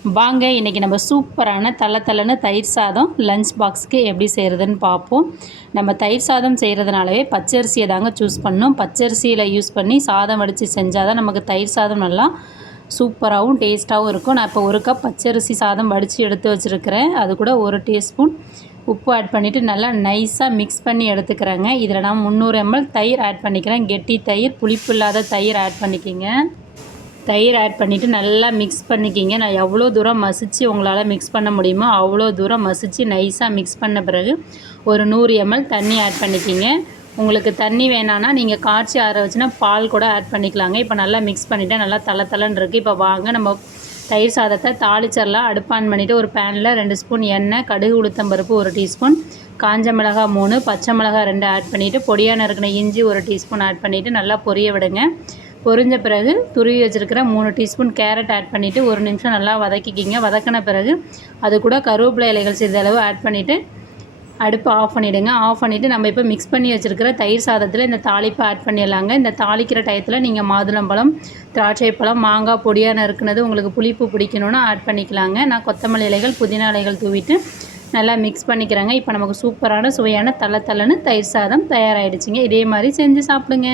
வாங்க இன்றைக்கி நம்ம சூப்பரான தள்ளன்னு தயிர் சாதம் லஞ்ச் பாக்ஸுக்கு எப்படி செய்கிறதுன்னு பார்ப்போம். நம்ம தயிர் சாதம் செய்கிறதுனாலவே பச்சரிசியை தாங்க சூஸ் பண்ணணும். பச்சரிசியில் யூஸ் பண்ணி சாதம் வடித்து செஞ்சால் தான் நமக்கு தயிர் சாதம் நல்லா சூப்பராகவும் டேஸ்ட்டாகவும் இருக்கும். நான் இப்போ 1 கப் பச்சரிசி சாதம் வடித்து எடுத்து வச்சுருக்கிறேன். அது கூட 1 டீஸ்பூன் உப்பு ஆட் பண்ணிவிட்டு நல்லா நைஸாக மிக்ஸ் பண்ணி எடுத்துக்கிறேங்க. இதில் நான் 300 ml தயிர் ஆட் பண்ணிக்கிறேன். கெட்டி தயிர், புளிப்பு இல்லாத தயிர் ஆட் பண்ணிக்கிங்க. தயிர் ஆட் பண்ணிவிட்டு நல்லா மிக்ஸ் பண்ணிக்கிங்க. நான் எவ்வளோ தூரம் மசித்து உங்களால் மிக்ஸ் பண்ண முடியுமோ அவ்வளோ தூரம் மசித்து நைஸாக மிக்ஸ் பண்ண பிறகு ஒரு 100 ml தண்ணி ஆட் பண்ணிக்கிங்க. உங்களுக்கு தண்ணி வேணான்னா நீங்கள் காய்ச்சி ஆற வச்சுன்னா பால் கூட ஆட் பண்ணிக்கலாங்க. இப்போ நல்லா மிக்ஸ் பண்ணிவிட்டு நல்லா தள்ளன்னு இருக்குது. இப்போ வாங்க நம்ம தயிர் சாதத்தை தாளிச்சிடலாம். அடுப்பு ஆன் பண்ணிவிட்டு ஒரு பேனில் 2 ஸ்பூன் எண்ணெய், கடுகு, உளுத்தம்பருப்பு 1 டீஸ்பூன், காஞ்ச மிளகாய் 3, பச்சை மிளகாய் 2 ஆட் பண்ணிவிட்டு பொடியாக நறுக்கின இஞ்சி 1 டீஸ்பூன் ஆட் பண்ணிவிட்டு நல்லா பொரிய விடுங்க. பொரிஞ்ச பிறகு துருவி வச்சுருக்கிற 3 டீஸ்பூன் கேரட் ஆட் பண்ணிவிட்டு 1 நிமிஷம் நல்லா வதக்கிக்கிங்க. வதக்கின பிறகு அது கூட கருவேப்பிலை இலைகள் சிறிதளவு ஆட் பண்ணிவிட்டு அடுப்பு ஆஃப் பண்ணிவிடுங்க. ஆஃப் பண்ணிவிட்டு நம்ம இப்போ மிக்ஸ் பண்ணி வச்சுருக்கிற தயிர் சாதத்தில் இந்த தாளிப்பை ஆட் பண்ணிடலாங்க. இந்த தாளிக்கிற டயத்தில் நீங்கள் மாதுளம்பழம், திராட்சை பழம், மாங்காய் பொடியாக நறுக்குனது உங்களுக்கு புளிப்பு பிடிக்கணுன்னா ஆட் பண்ணிக்கலாங்க. நான் கொத்தமல்லி இலைகள், புதினா இலைகள் தூவிட்டு நல்லா மிக்ஸ் பண்ணிக்கிறேங்க. இப்போ நமக்கு சூப்பரான சுவையான தள்ளன்னு தயிர் சாதம் தயாராகிடுச்சிங்க. இதே மாதிரி செஞ்சு சாப்பிடுங்க.